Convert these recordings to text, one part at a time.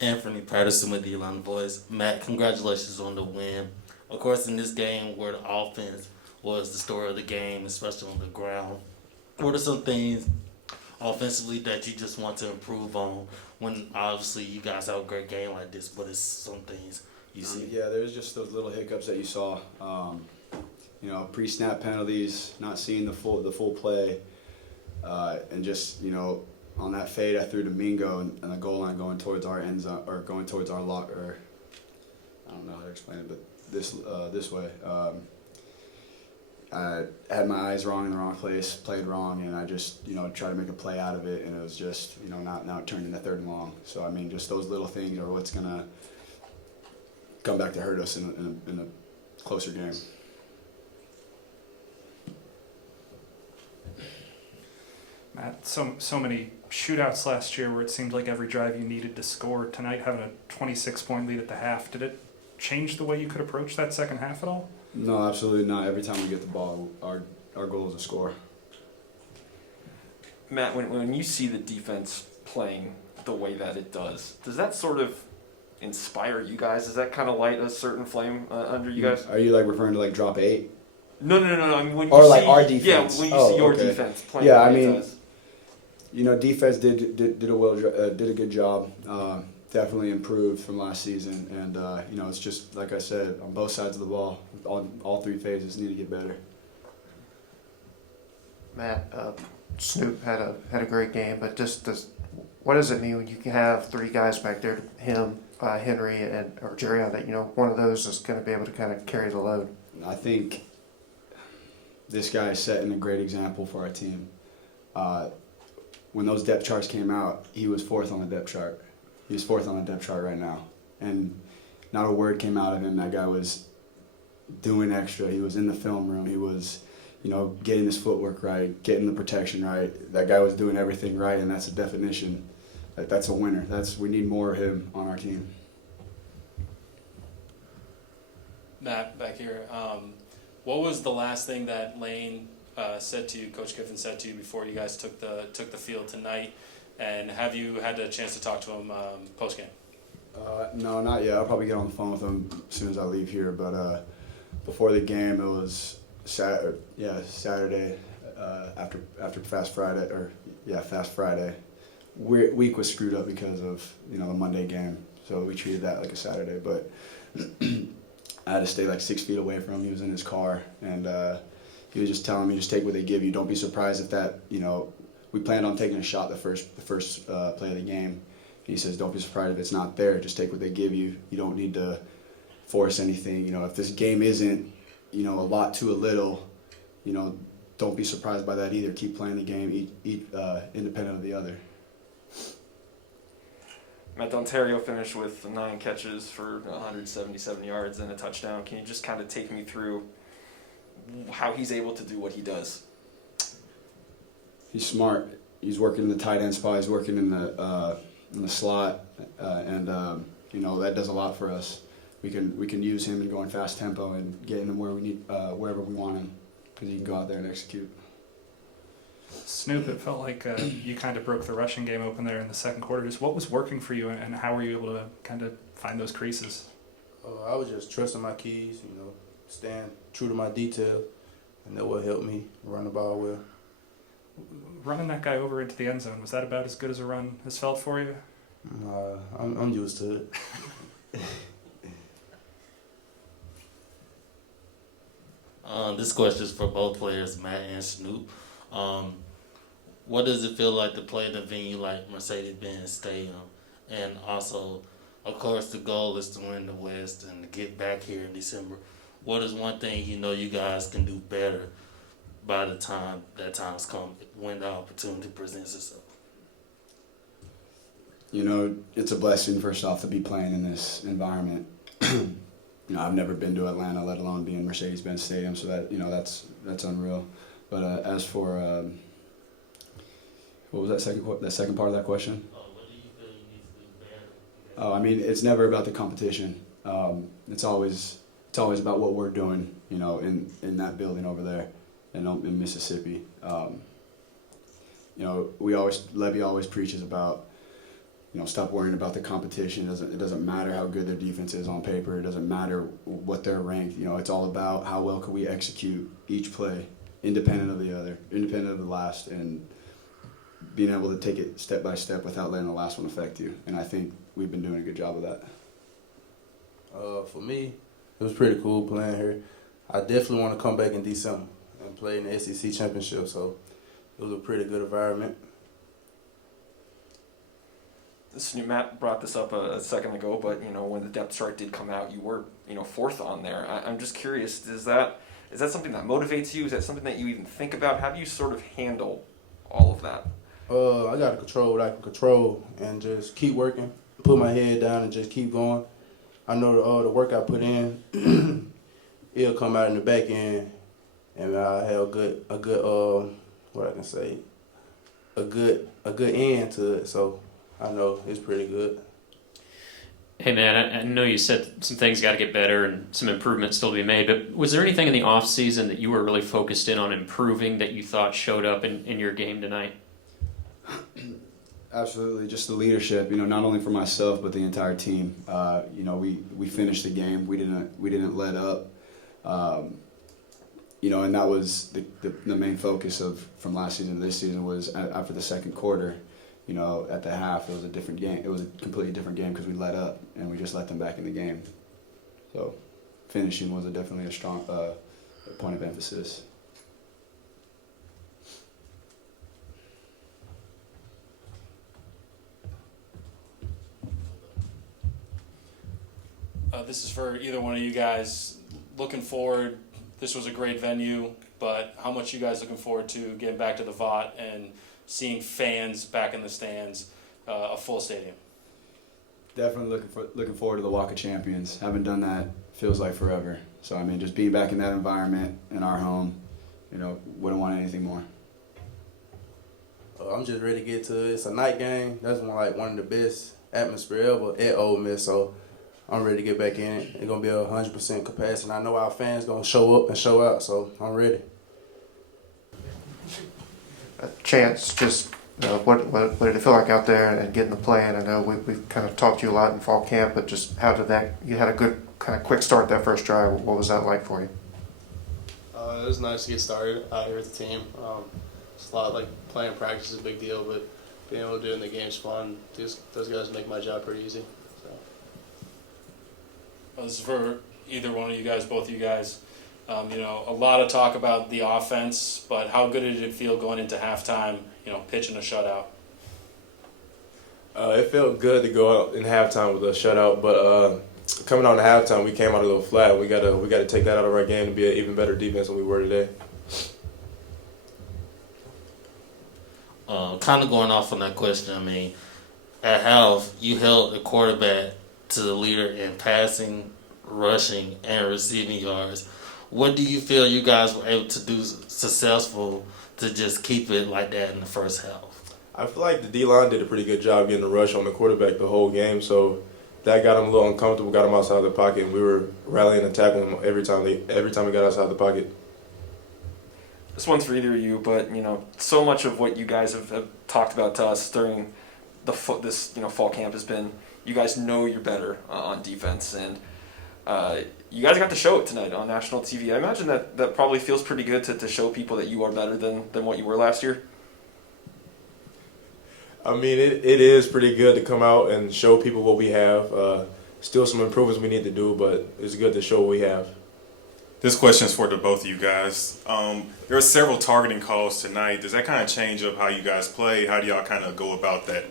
Anthony Patterson with the Atlanta Boys. Matt, congratulations on the win. Of course, in this game where the offense was the story of the game, especially on the ground, what are some things offensively that you just want to improve on when obviously you guys have a great game like this, but it's some things you see? Yeah, there's just those little hiccups that you saw. Pre-snap penalties, not seeing the full play, and just on that fade I threw to Mingo and the goal line going towards our end zone or going towards our locker. I don't know how to explain it, but this way. I had my eyes wrong in the wrong place, played wrong, and I just tried to make a play out of it, and it was just not now it turned into third and long. So I mean, just those little things are what's gonna come back to hurt us in a closer game. Matt, so many shootouts last year where it seemed like every drive you needed to score. Tonight, having a 26-point lead at the half, did it change the way you could approach that second half at all? No, absolutely not. Every time we get the ball, our goal is to score. Matt, when you see the defense playing the way that it does that sort of inspire you guys? Does that kind of light a certain flame under you guys? Are you referring to drop 8? No. I mean, when you or see, our defense? Yeah, when you see your okay. defense playing Yeah, the way I mean, it does. Defense did a good job. Definitely improved from last season, and it's just like I said, on both sides of the ball, all three phases need to get better. Matt, Snoop had a great game, but what does it mean when you can have three guys back there, him, Henry, or Jerry, that one of those is going to be able to kind of carry the load? I think this guy is setting a great example for our team. When those depth charts came out, he was fourth on the depth chart. He's fourth on the depth chart right now. And not a word came out of him. That guy was doing extra. He was in the film room. He was, getting his footwork right, getting the protection right. That guy was doing everything right, and that's a definition. That's a winner. We need more of him on our team. Matt, back here. What was the last thing that Lane said to you, Coach Kiffin said to you before you guys took the field tonight? And have you had a chance to talk to him post game? No, not yet. I'll probably get on the phone with him as soon as I leave here. But before the game, it was Saturday after Fast Friday. Week was screwed up because of the Monday game, so we treated that like a Saturday. But I had to stay 6 feet away from him. He was in his car, and he was just telling me, just take what they give you. Don't be surprised if that we planned on taking a shot the first play of the game. He says, don't be surprised if it's not there. Just take what they give you. You don't need to force anything. If this game isn't, a lot to a little, don't be surprised by that either. Keep playing the game, each independent of the other. Matt, Ontario finished with 9 catches for 177 yards and a touchdown. Can you just kind of take me through how he's able to do what he does? He's smart. He's working in the tight end spot. He's working in the slot, and that does a lot for us. We can use him and go in fast tempo and get him where we need, wherever we want him, because he can go out there and execute. Snoop, it felt like you kind of broke the rushing game open there in the second quarter. Just what was working for you, and how were you able to kind of find those creases? I was just trusting my keys, staying true to my detail, and that what helped me run the ball well. Running that guy over into the end zone, was that about as good as a run has felt for you? I'm used to it. This question is for both players, Matt and Snoop. What does it feel like to play in a venue like Mercedes-Benz Stadium? And also, of course, the goal is to win the West and to get back here in December. What is one thing you guys can do better by the time that time's come, when the opportunity presents itself? It's a blessing, first off, to be playing in this environment. I've never been to Atlanta, let alone be in Mercedes-Benz Stadium, so that that's unreal. But as for what was that second part of that question? What do you feel you need to do better? Oh, I mean, it's never about the competition. It's always about what we're doing, in that building over there, in Mississippi. Levy always preaches about stop worrying about the competition. It doesn't matter how good their defense is on paper. It doesn't matter what they're ranked. It's all about how well can we execute each play, independent of the other, independent of the last, and being able to take it step by step without letting the last one affect you. And I think we've been doing a good job of that. For me, it was pretty cool playing here. I definitely want to come back in December and play in the SEC championship, so it was a pretty good environment. Matt brought this up a second ago, but when the depth chart did come out, you were fourth on there. I'm just curious, is that something that motivates you? Is that something that you even think about? How do you sort of handle all of that? I got to control what I can control and just keep working, put my head down and just keep going. I know the work I put in, it'll come out in the back end, and I have a good what I can say, a good end to it. So I know it's pretty good. Hey man, I know you said some things got to get better and some improvements still to be made, but was there anything in the off season that you were really focused in on improving that you thought showed up in your game tonight? Absolutely, just the leadership. Not only for myself but the entire team. We finished the game. We didn't let up. And that was the main focus from last season to this season was after the second quarter. At the half, it was a different game. It was a completely different game because we let up and we just let them back in the game. So, finishing was definitely a strong point of emphasis. This is for either one of you guys. Looking forward, this was a great venue, but how much you guys looking forward to getting back to the Vaught and seeing fans back in the stands, a full stadium? Definitely looking forward to the Walk of Champions. Haven't done that, feels like forever. So, just being back in that environment in our home, wouldn't want anything more. I'm just ready to get to it. It's a night game. That's one of the best atmosphere ever at Ole Miss. So I'm ready to get back in it. It's gonna be 100% capacity. I know our fans gonna show up and show out. So I'm ready. Chance, just what did it feel like out there and getting the play in? I know we've kind of talked to you a lot in fall camp, but just how did that? You had a good kind of quick start that first drive. What was that like for you? It was nice to get started out here with the team. It's a lot like playing practice is a big deal, but being able to do it in the game's fun. Those guys make my job pretty easy. So. Well, this is for either one of you guys, both of you guys. A lot of talk about the offense, but how good did it feel going into halftime, pitching a shutout? It felt good to go out in halftime with a shutout, but coming out in halftime, we came out a little flat. We gotta take that out of our game to be an even better defense than we were today. Kind of going off on that question, at half, you held the quarterback to the leader in passing, rushing, and receiving yards. What do you feel you guys were able to do successful to just keep it like that in the first half? I feel like the D-line did a pretty good job getting the rush on the quarterback the whole game, so that got him a little uncomfortable, got him outside the pocket, and we were rallying and tackling him every time we got outside the pocket. This one's for either of you, but so much of what you guys have talked about to us during this fall camp has been you guys know you're better on defense, and you guys got to show it tonight on national TV. I imagine that probably feels pretty good to show people that you are better than what you were last year. It is pretty good to come out and show people what we have. Still some improvements we need to do, but it's good to show what we have. This question is for the both of you guys. There are several targeting calls tonight. Does that kind of change up how you guys play? How do y'all kind of go about that?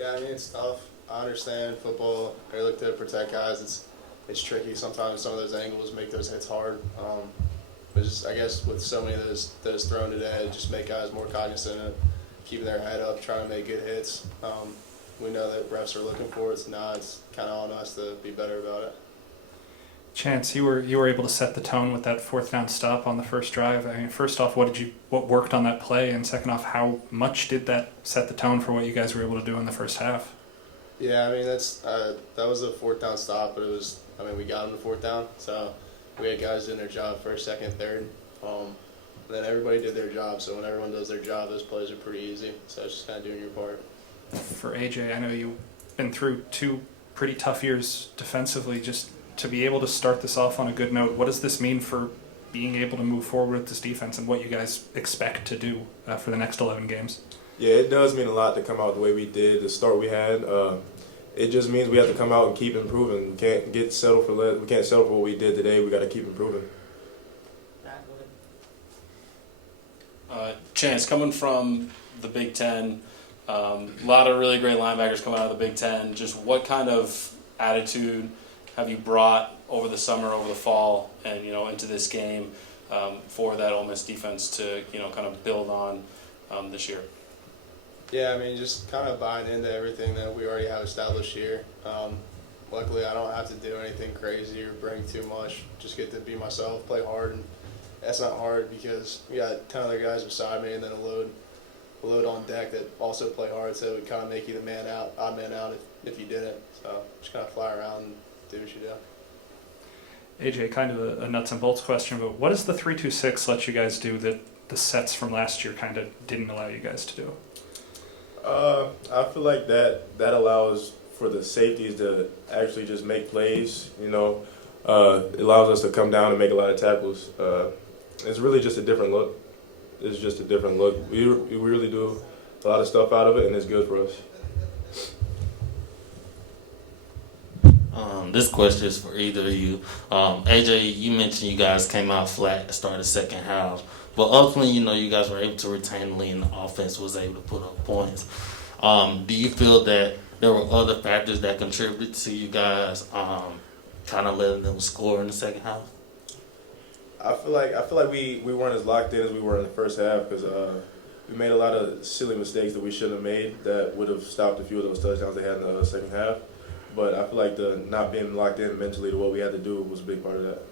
It's tough. I understand football. They look to protect guys. It's tricky sometimes. Some of those angles make those hits hard. But I guess with so many of those thrown today, it just make guys more cognizant of keeping their head up, trying to make good hits. We know that refs are looking for it. Now it's kind of on us to be better about it. Chance, you were able to set the tone with that fourth down stop on the first drive. First off, what worked on that play, and second off, how much did that set the tone for what you guys were able to do in the first half? Yeah, that was a fourth down stop, but we got him to fourth down, so we had guys doing their job first, second, third. And then everybody did their job. So when everyone does their job, those plays are pretty easy. So it's just kind of doing your part. For AJ, I know you've been through 2 pretty tough years defensively. Just to be able to start this off on a good note, what does this mean for being able to move forward with this defense and what you guys expect to do for the next 11 games? Yeah, it does mean a lot to come out the way we did, the start we had. It just means we have to come out and keep improving. We can't get settled for less. We can't settle for what we did today. We got to keep improving. Chance, coming from the Big Ten, a lot of really great linebackers coming out of the Big Ten. Just what kind of attitude have you brought over the summer, over the fall, and into this game for that Ole Miss defense to kind of build on this year? Yeah, I mean, just kind of buying into everything that we already have established here. Luckily, I don't have to do anything crazy or bring too much. Just get to be myself, play hard, and that's not hard because we got 10 other guys beside me and then a load on deck that also play hard, so it would kind of make you the odd man out if you didn't. So just kind of fly around and do what you do. AJ, kind of a nuts and bolts question, but what does the 3-2-6 let you guys do that the sets from last year kind of didn't allow you guys to do? I feel like that allows for the safeties to actually just make plays. It allows us to come down and make a lot of tackles. It's really just a different look. It's just a different look. We really do a lot of stuff out of it, and it's good for us. This question is for either of you. AJ, you mentioned you guys came out flat to start the second half, but ultimately, you guys were able to retain the lead and the offense was able to put up points. Do you feel that there were other factors that contributed to you guys kind of letting them score in the second half? I feel like we weren't as locked in as we were in the first half because we made a lot of silly mistakes that we shouldn't have made that would have stopped a few of those touchdowns they had in the second half. But I feel like the not being locked in mentally to what we had to do was a big part of that.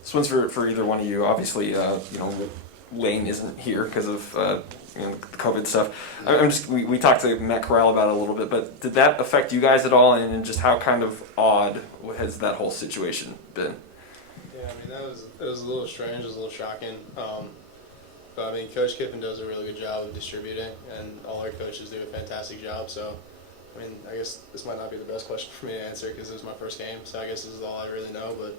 This one's for either one of you. Obviously, Lane isn't here because of the COVID stuff. We talked to Matt Corral about it a little bit, but did that affect you guys at all? And just how kind of odd has that whole situation been? Yeah, I mean, it was a little strange, it was a little shocking. But I mean, Coach Kiffin does a really good job of distributing, and all our coaches do a fantastic job. So, I mean, I guess this might not be the best question for me to answer because it was my first game. So I guess this is all I really know. But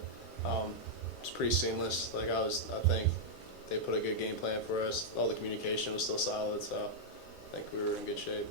it's pretty seamless. Like I think they put a good game plan for us. All the communication was still solid, so I think we were in good shape.